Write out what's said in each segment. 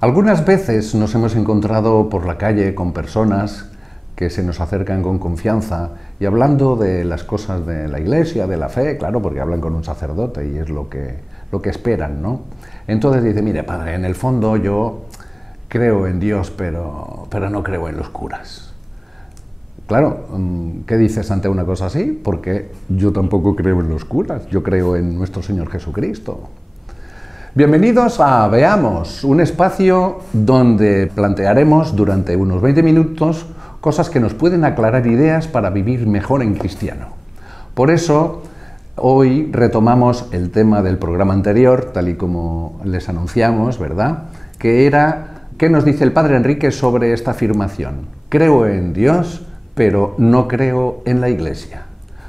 Algunas veces nos hemos encontrado por la calle con personas que se nos acercan con confianza y hablando de las cosas de la iglesia, de la fe, claro, porque hablan con un sacerdote y es lo que esperan, ¿no? Entonces dice, mire, padre, en el fondo yo creo en Dios, pero no creo en los curas. Claro, ¿qué dices ante una cosa así? Porque yo tampoco creo en los curas, yo creo en nuestro Señor Jesucristo. Bienvenidos a Veamos, un espacio donde plantearemos durante unos 20 minutos cosas que nos pueden aclarar ideas para vivir mejor en cristiano. Por eso, hoy retomamos el tema del programa anterior, tal y como les anunciamos, ¿verdad? Que era, ¿qué nos dice el Padre Enrique sobre esta afirmación? Creo en Dios, pero no creo en la Iglesia.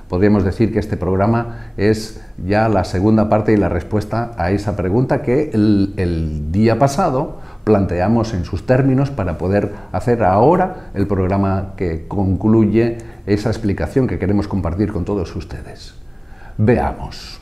Podríamos decir que este programa es ya la segunda parte y la respuesta a esa pregunta que el día pasado planteamos en sus términos para poder hacer ahora el programa que concluye esa explicación que queremos compartir con todos ustedes. Veamos.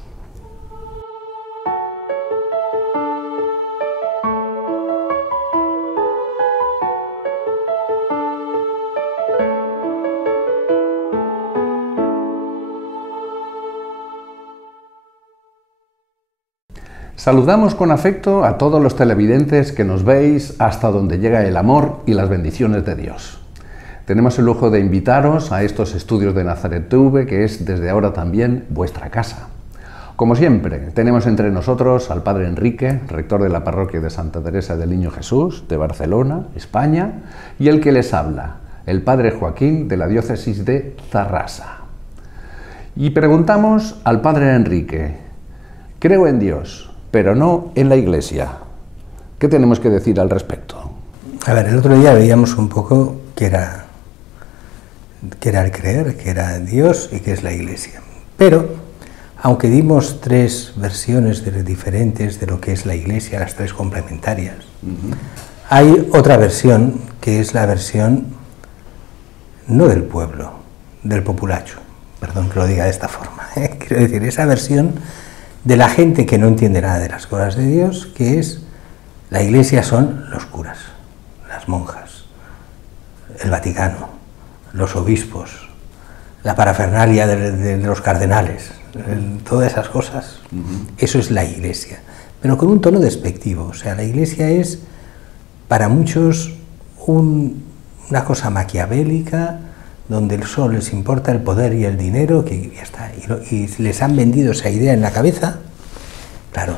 Saludamos con afecto a todos los televidentes que nos veis hasta donde llega el amor y las bendiciones de Dios. Tenemos el lujo de invitaros a estos estudios de Nazaret TV, que es desde ahora también vuestra casa. Como siempre, tenemos entre nosotros al Padre Enrique, rector de la parroquia de Santa Teresa del Niño Jesús, de Barcelona, España, y el que les habla, el Padre Joaquín, de la diócesis de Tarrasa. Y preguntamos al Padre Enrique, creo en Dios, pero no en la Iglesia. ¿Qué tenemos que decir al respecto? A ver, el otro día veíamos un poco qué era el creer, qué era Dios y qué es la Iglesia. Pero, aunque dimos tres versiones diferentes de lo que es la Iglesia, las tres complementarias, hay otra versión que es la versión no del pueblo, del populacho. Perdón que lo diga de esta forma. Quiero decir, esa versión de la gente que no entiende nada de las cosas de Dios, que es la Iglesia son los curas, las monjas, el Vaticano, los obispos, la parafernalia de los cardenales, todas esas cosas. Eso es la Iglesia, pero con un tono despectivo. O sea, la Iglesia es para muchos una cosa maquiavélica, donde solo les importa el poder y el dinero, que ya está, y les han vendido esa idea en la cabeza. Claro,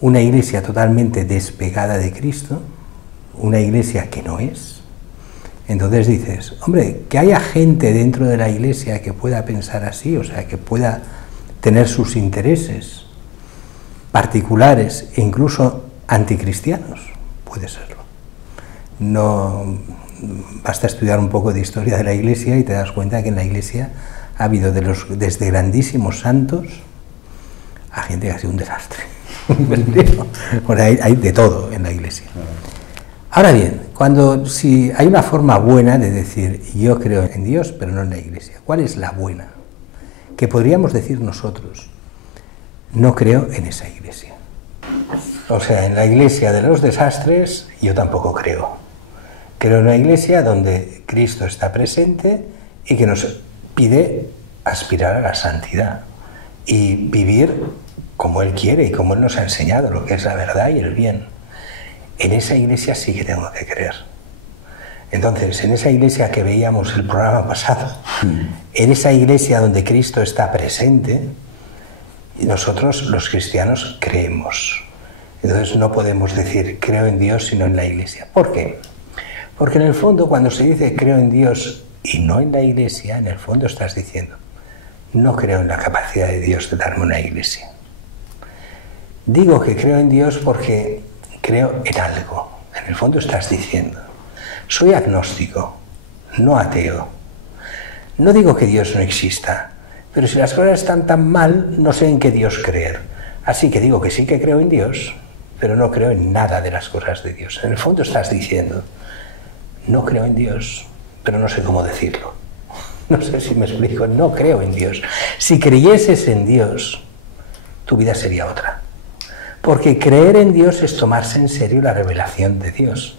una iglesia totalmente despegada de Cristo, una iglesia que no es. Entonces dices, hombre, que haya gente dentro de la iglesia que pueda pensar así, o sea, que pueda tener sus intereses particulares e incluso anticristianos, puede serlo. No basta estudiar un poco de historia de la Iglesia y te das cuenta que en la Iglesia ha habido desde grandísimos santos a gente que ha sido un desastre. Bueno, hay de todo en la Iglesia. Ahora bien, si hay una forma buena de decir yo creo en Dios pero no en la Iglesia, ¿cuál es la buena? Que podríamos decir nosotros, no creo en esa Iglesia. O sea, en la Iglesia de los desastres yo tampoco creo. Creo en una iglesia donde Cristo está presente y que nos pide aspirar a la santidad y vivir como Él quiere y como Él nos ha enseñado, lo que es la verdad y el bien. En esa iglesia sí que tengo que creer. Entonces, en esa iglesia que veíamos el programa pasado, en esa iglesia donde Cristo está presente, nosotros los cristianos creemos. Entonces no podemos decir creo en Dios sino en la iglesia. ¿Por qué? Porque en el fondo, cuando se dice creo en Dios y no en la Iglesia, en el fondo estás diciendo no creo en la capacidad de Dios de darme una Iglesia. Digo que creo en Dios porque creo en algo. En el fondo estás diciendo soy agnóstico, no ateo. No digo que Dios no exista, pero si las cosas están tan mal, no sé en qué Dios creer. Así que digo que sí que creo en Dios, pero no creo en nada de las cosas de Dios. En el fondo estás diciendo no creo en Dios, pero no sé cómo decirlo. No sé si me explico, no creo en Dios. Si creyeses en Dios, tu vida sería otra. Porque creer en Dios es tomarse en serio la revelación de Dios.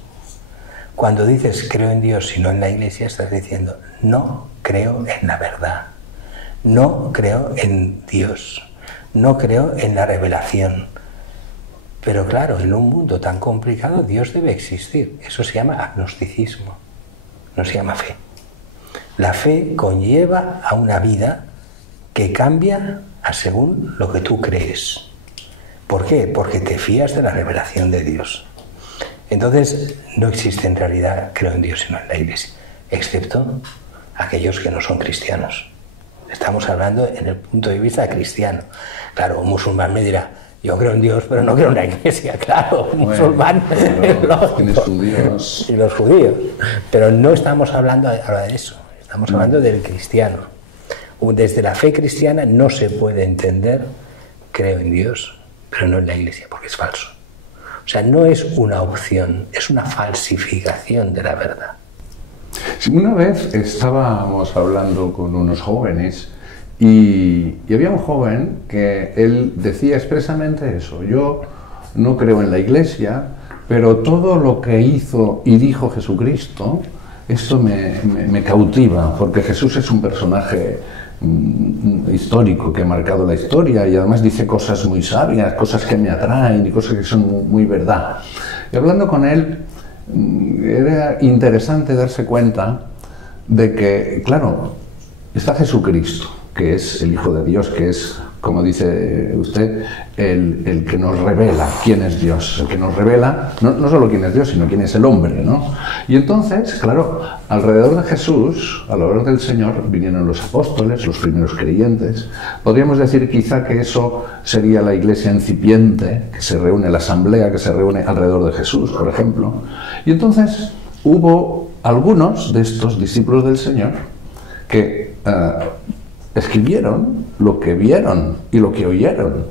Cuando dices creo en Dios y no en la Iglesia, estás diciendo no creo en la verdad, no creo en Dios, no creo en la revelación. Pero claro, en un mundo tan complicado Dios debe existir. Eso se llama agnosticismo, no se llama fe. La fe conlleva a una vida que cambia a según lo que tú crees. ¿Por qué? Porque te fías de la revelación de Dios. Entonces, no existe en realidad creo en Dios sino en la Iglesia, excepto aquellos que no son cristianos. Estamos hablando en el punto de vista cristiano. Claro, un musulmán me dirá, yo creo en Dios, pero no creo en la Iglesia. Claro, un musulmán. Tienes judíos. Y los judíos. Pero no estamos hablando ahora de eso. Estamos hablando del cristiano. Desde la fe cristiana no se puede entender creo en Dios, pero no en la Iglesia, porque es falso. O sea, no es una opción, es una falsificación de la verdad. Sí, una vez estábamos hablando con unos jóvenes y había un joven que él decía expresamente eso: yo no creo en la Iglesia, pero todo lo que hizo y dijo Jesucristo, esto me cautiva, porque Jesús es un personaje histórico que ha marcado la historia y además dice cosas muy sabias, cosas que me atraen y cosas que son muy verdad. Y hablando con él, era interesante darse cuenta de que, claro, está Jesucristo, que es el Hijo de Dios, que es, como dice usted, el que nos revela quién es Dios, el que nos revela no solo quién es Dios, sino quién es el hombre, ¿no? Y entonces, claro, alrededor de Jesús, alrededor del Señor, vinieron los apóstoles, los primeros creyentes. Podríamos decir quizá que eso sería la iglesia incipiente, que se reúne, la asamblea que se reúne alrededor de Jesús, por ejemplo. Y entonces hubo algunos de estos discípulos del Señor que escribieron lo que vieron y lo que oyeron,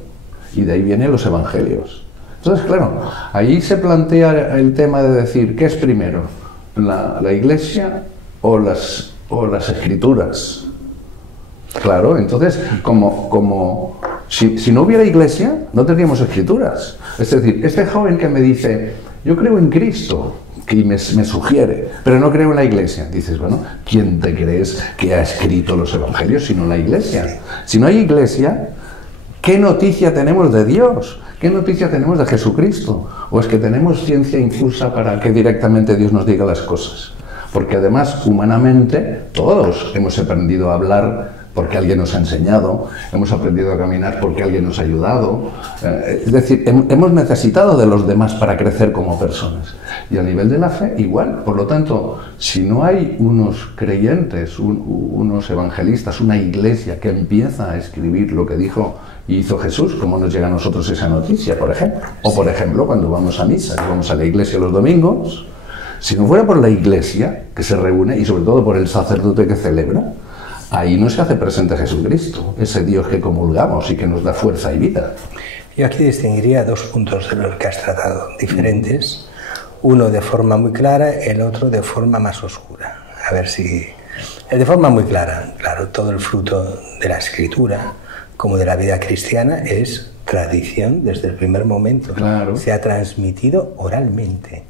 y de ahí vienen los evangelios. Entonces, claro, ahí se plantea el tema de decir, ¿qué es primero? ¿La Iglesia o las Escrituras? Claro, entonces, si no hubiera Iglesia, no tendríamos Escrituras. Es decir, este joven que me dice, yo creo en Cristo, que me sugiere, pero no creo en la Iglesia. Dices, bueno, ¿quién te crees que ha escrito los evangelios si no la Iglesia? Si no hay Iglesia, ¿qué noticia tenemos de Dios? ¿Qué noticia tenemos de Jesucristo? ¿O es que tenemos ciencia infusa para que directamente Dios nos diga las cosas? Porque además, humanamente, todos hemos aprendido a hablar porque alguien nos ha enseñado, hemos aprendido a caminar porque alguien nos ha ayudado. Es decir, hemos necesitado de los demás para crecer como personas. Y a nivel de la fe, igual. Por lo tanto, si no hay unos creyentes, unos evangelistas, una iglesia que empieza a escribir lo que dijo y hizo Jesús, ¿cómo nos llega a nosotros esa noticia, por ejemplo? O, por ejemplo, cuando vamos a misa, y vamos a la iglesia los domingos, si no fuera por la iglesia que se reúne, y sobre todo por el sacerdote que celebra, ahí no se hace presente Jesucristo, ese Dios que comulgamos y que nos da fuerza y vida. Yo aquí distinguiría dos puntos de los que has tratado, diferentes. Uno de forma muy clara, el otro de forma más oscura. A ver si... De forma muy clara, claro, todo el fruto de la Escritura, como de la vida cristiana, es tradición desde el primer momento. Claro. Se ha transmitido oralmente.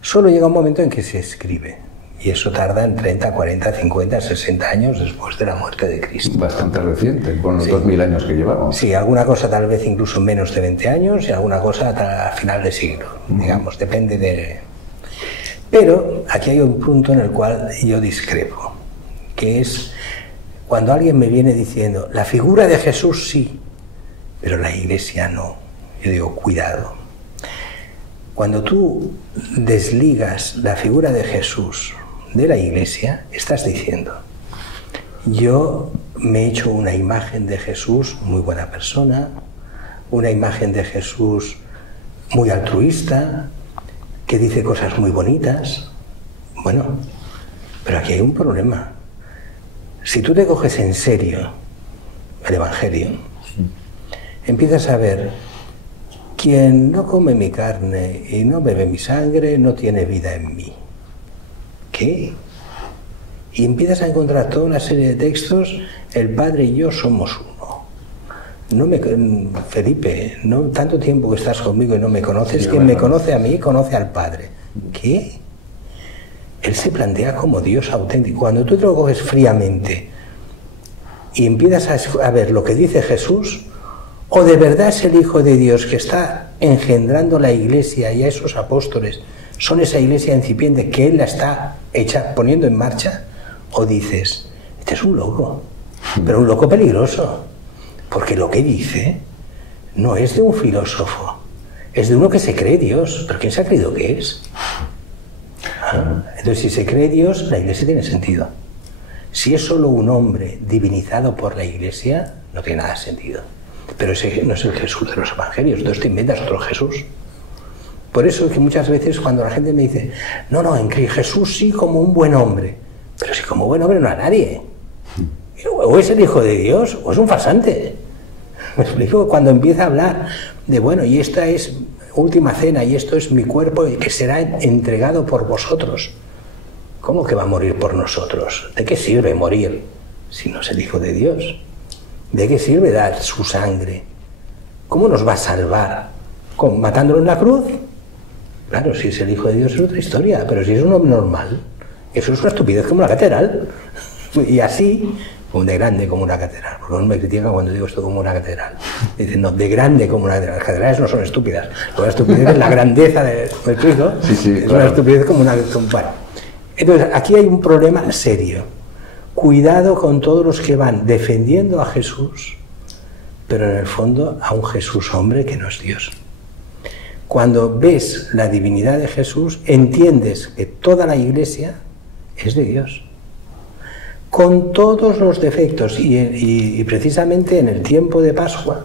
Solo llega un momento en que se escribe. Y eso tarda en 30, 40, 50, 60 años después de la muerte de Cristo. Bastante reciente, con los 2000 años que llevamos. Sí, alguna cosa tal vez incluso menos de 20 años y alguna cosa a final de siglo, digamos, depende de... Pero aquí hay un punto en el cual yo discrepo, que es cuando alguien me viene diciendo, la figura de Jesús sí, pero la Iglesia no. Yo digo, cuidado. Cuando tú desligas la figura de Jesús de la Iglesia, estás diciendo, yo me he hecho una imagen de Jesús muy buena persona, una imagen de Jesús muy altruista, que dice cosas muy bonitas. Bueno, pero aquí hay un problema. Si tú te coges en serio el Evangelio, empiezas a ver, quien no come mi carne y no bebe mi sangre no tiene vida en mí. ¿Qué? Y empiezas a encontrar toda una serie de textos, el Padre y yo somos uno. Felipe, no tanto tiempo que estás conmigo y no me conoces, quien me conoce a mí, conoce al Padre. ¿Qué? Él se plantea como Dios auténtico. Cuando tú te lo coges fríamente y empiezas a ver lo que dice Jesús, o de verdad es el Hijo de Dios que está engendrando la Iglesia y a esos apóstoles, son esa Iglesia incipiente que Él la está poniendo en marcha, o dices, este es un loco, pero un loco peligroso, porque lo que dice no es de un filósofo, es de uno que se cree Dios. ¿Pero quién se ha creído que es? Entonces, si se cree Dios, la Iglesia tiene sentido. Si es solo un hombre divinizado por la Iglesia, no tiene nada de sentido. Pero ese no es el Jesús de los Evangelios, entonces te inventas otro Jesús. Por eso es que muchas veces cuando la gente me dice, no, en Jesús sí como un buen hombre, pero si como buen hombre no a nadie. O es el Hijo de Dios o es un farsante. Me explico, cuando empieza a hablar de, bueno, y esta es última cena y esto es mi cuerpo que será entregado por vosotros. ¿Cómo que va a morir por nosotros? ¿De qué sirve morir si no es el Hijo de Dios? ¿De qué sirve dar su sangre? ¿Cómo nos va a salvar? ¿Cómo? ¿Matándolo en la cruz? Claro, si es el Hijo de Dios es otra historia, pero si es un hombre normal, eso es una estupidez como una catedral. Y así, de grande como una catedral, porque uno me critica cuando digo esto como una catedral. Dicen, no, de grande como una catedral. Las catedrales no son estúpidas. La estupidez es la grandeza de... ¿Me explico? Sí, es una estupidez como una... Bueno. Entonces, aquí hay un problema serio. Cuidado con todos los que van defendiendo a Jesús, pero en el fondo a un Jesús hombre que no es Dios. Cuando ves la divinidad de Jesús, entiendes que toda la Iglesia es de Dios. Con todos los defectos, y precisamente en el tiempo de Pascua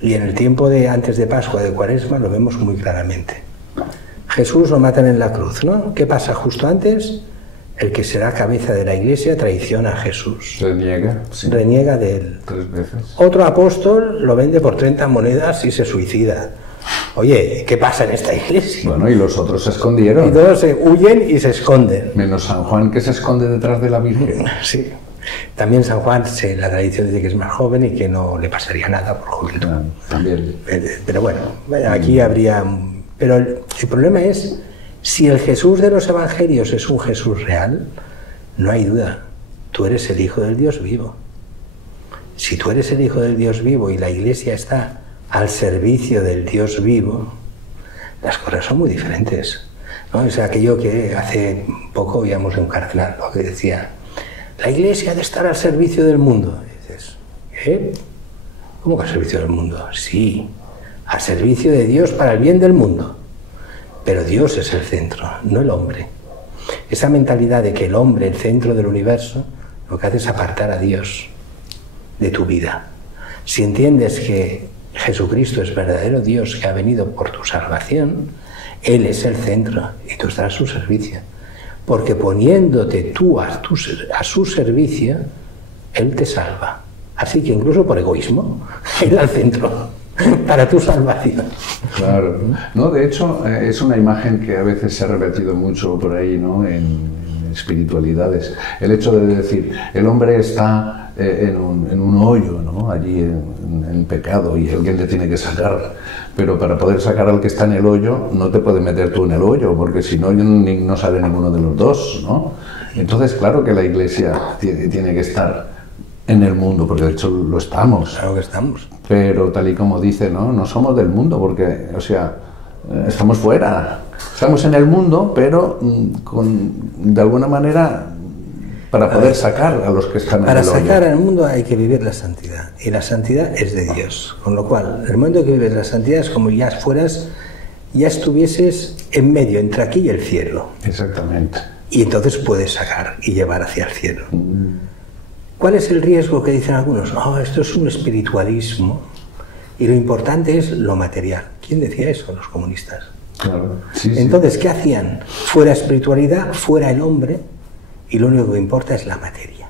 y en el tiempo de antes de Pascua, de Cuaresma, lo vemos muy claramente. Jesús lo matan en la cruz, ¿no? ¿Qué pasa justo antes? El que será cabeza de la Iglesia traiciona a Jesús. Reniega. Sí. Reniega de él. 3 veces. Otro apóstol lo vende por 30 monedas y se suicida. Oye, ¿qué pasa en esta iglesia? Bueno, y los otros se escondieron. Y todos se huyen y se esconden. Menos San Juan, que se esconde detrás de la Virgen. Sí. También San Juan, la tradición dice que es más joven y que no le pasaría nada por juventud. También. Pero bueno, aquí habría... Pero el problema es, si el Jesús de los Evangelios es un Jesús real, no hay duda, tú eres el Hijo del Dios vivo. Si tú eres el Hijo del Dios vivo y la Iglesia está al servicio del Dios vivo, las cosas son muy diferentes, ¿no? Es aquello que hace poco oíamos de un cardenal, ¿no?, que decía, la Iglesia ha de estar al servicio del mundo. Y dices, ¿eh? ¿Cómo que al servicio del mundo? Sí, al servicio de Dios para el bien del mundo. Pero Dios es el centro, no el hombre. Esa mentalidad de que el hombre, el centro del universo, lo que hace es apartar a Dios de tu vida. Si entiendes que Jesucristo es verdadero Dios que ha venido por tu salvación, Él es el centro y tú estás a su servicio. Porque poniéndote tú a su servicio, Él te salva. Así que incluso por egoísmo, Él al centro para tu salvación. Claro. No, de hecho, es una imagen que a veces se ha repetido mucho por ahí, ¿no?, en espiritualidades. El hecho de decir, el hombre está en un hoyo, ¿no?, allí en pecado, y alguien te tiene que sacar. Pero para poder sacar al que está en el hoyo, no te puedes meter tú en el hoyo, porque si no, no sale ninguno de los dos, ¿no? Entonces, claro que la Iglesia tiene que estar en el mundo, porque de hecho lo estamos. Claro que estamos. Pero tal y como dice, no somos del mundo, porque, o sea, estamos fuera. Estamos en el mundo, pero de alguna manera, para poder sacar a los que están en el hoyo. Para sacar al mundo hay que vivir la santidad, y la santidad es de Dios. Con lo cual, el momento que vives la santidad es como ya estuvieses en medio, entre aquí y el cielo. Exactamente. Y entonces puedes sacar y llevar hacia el cielo. ¿Cuál es el riesgo que dicen algunos? Esto es un espiritualismo y lo importante es lo material. ¿Quién decía eso? Los comunistas. Claro. Sí, entonces, ¿qué hacían? Fuera espiritualidad, fuera el hombre, y lo único que importa es la materia.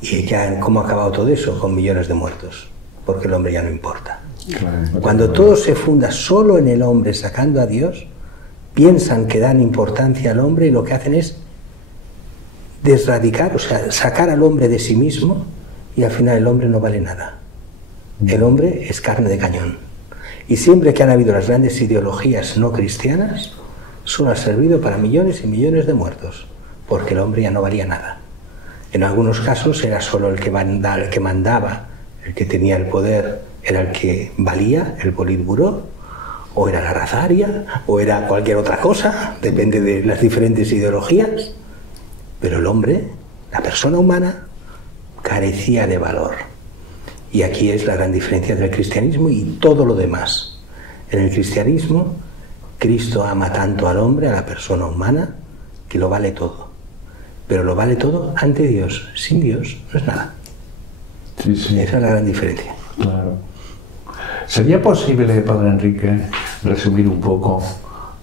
¿Y cómo ha acabado todo eso? Con millones de muertos, porque el hombre ya no importa. Claro. Cuando todo se funda solo en el hombre, sacando a Dios, piensan que dan importancia al hombre y lo que hacen es desradicar, o sea, sacar al hombre de sí mismo, y al final el hombre no vale nada. El hombre es carne de cañón. Y siempre que han habido las grandes ideologías no cristianas, solo ha servido para millones y millones de muertos, porque el hombre ya no valía nada. En algunos casos era solo el que mandaba, el que tenía el poder, era el que valía, el Politburó, o era la raza aria, o era cualquier otra cosa, depende de las diferentes ideologías. Pero el hombre, la persona humana, carecía de valor. Y aquí es la gran diferencia entre el cristianismo y todo lo demás. En el cristianismo, Cristo ama tanto al hombre, a la persona humana, que lo vale todo. Pero lo vale todo ante Dios. Sin Dios no es nada. Sí, sí. Esa es la gran diferencia. Claro. ¿Sería posible, Padre Enrique, resumir un poco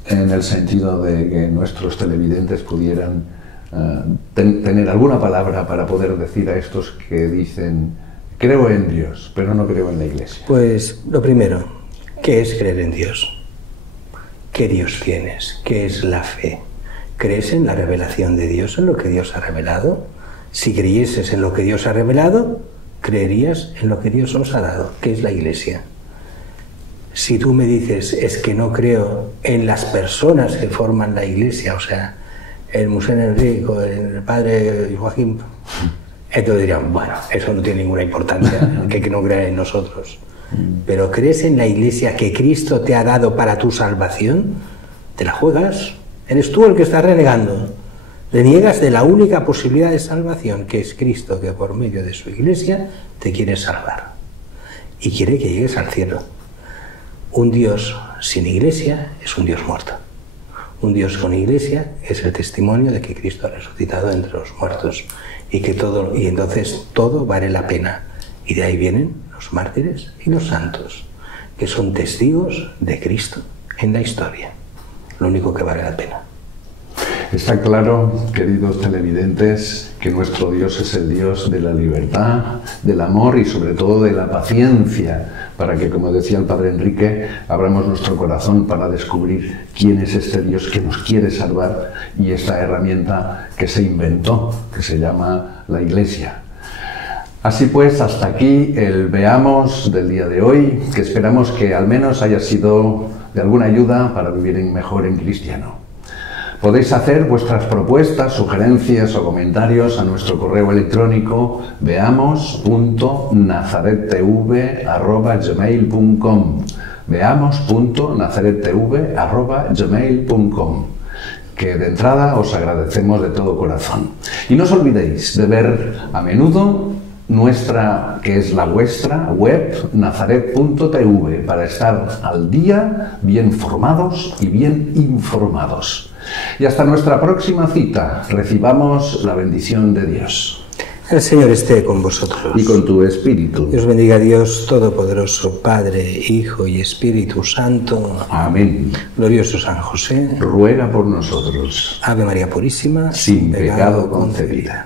en el sentido de que nuestros televidentes pudieran tener alguna palabra para poder decir a estos que dicen: creo en Dios, pero no creo en la Iglesia? Pues lo primero, ¿qué es creer en Dios? ¿Qué Dios tienes? ¿Qué es la fe? ¿Crees en la revelación de Dios, en lo que Dios ha revelado? Si creyeses en lo que Dios ha revelado, creerías en lo que Dios nos ha dado, que es la Iglesia. Si tú me dices, es que no creo en las personas que forman la Iglesia, o sea, el Musén Enrico, el Padre Joaquín, entonces dirían, bueno, eso no tiene ninguna importancia, que no crea en nosotros. Pero ¿crees en la Iglesia que Cristo te ha dado para tu salvación? ¿Te la juegas? Eres tú el que está renegando. Le niegas de la única posibilidad de salvación, que es Cristo, que por medio de su Iglesia te quiere salvar. Y quiere que llegues al cielo. Un Dios sin Iglesia es un Dios muerto. Un Dios con Iglesia es el testimonio de que Cristo ha resucitado entre los muertos y entonces todo vale la pena. Y de ahí vienen los mártires y los santos, que son testigos de Cristo en la historia. Lo único que vale la pena. Está claro, queridos televidentes, que nuestro Dios es el Dios de la libertad, del amor y sobre todo de la paciencia, para que, como decía el Padre Enrique, abramos nuestro corazón para descubrir quién es este Dios que nos quiere salvar y esta herramienta que se inventó, que se llama la Iglesia. Así pues, hasta aquí el Veamos del día de hoy, que esperamos que al menos haya sido de alguna ayuda para vivir mejor en cristiano. Podéis hacer vuestras propuestas, sugerencias o comentarios a nuestro correo electrónico veamos.nazarettv@gmail.com veamos.nazarettv@gmail.com, que de entrada os agradecemos de todo corazón. Y no os olvidéis de ver a menudo nuestra, que es la vuestra, web nazaret.tv, para estar al día, bien formados y bien informados. Y hasta nuestra próxima cita, recibamos la bendición de Dios. El Señor esté con vosotros. Y con tu espíritu. Dios bendiga a Dios Todopoderoso, Padre, Hijo y Espíritu Santo. Amén. Glorioso San José, ruega por nosotros. Ave María Purísima, sin pecado concebida.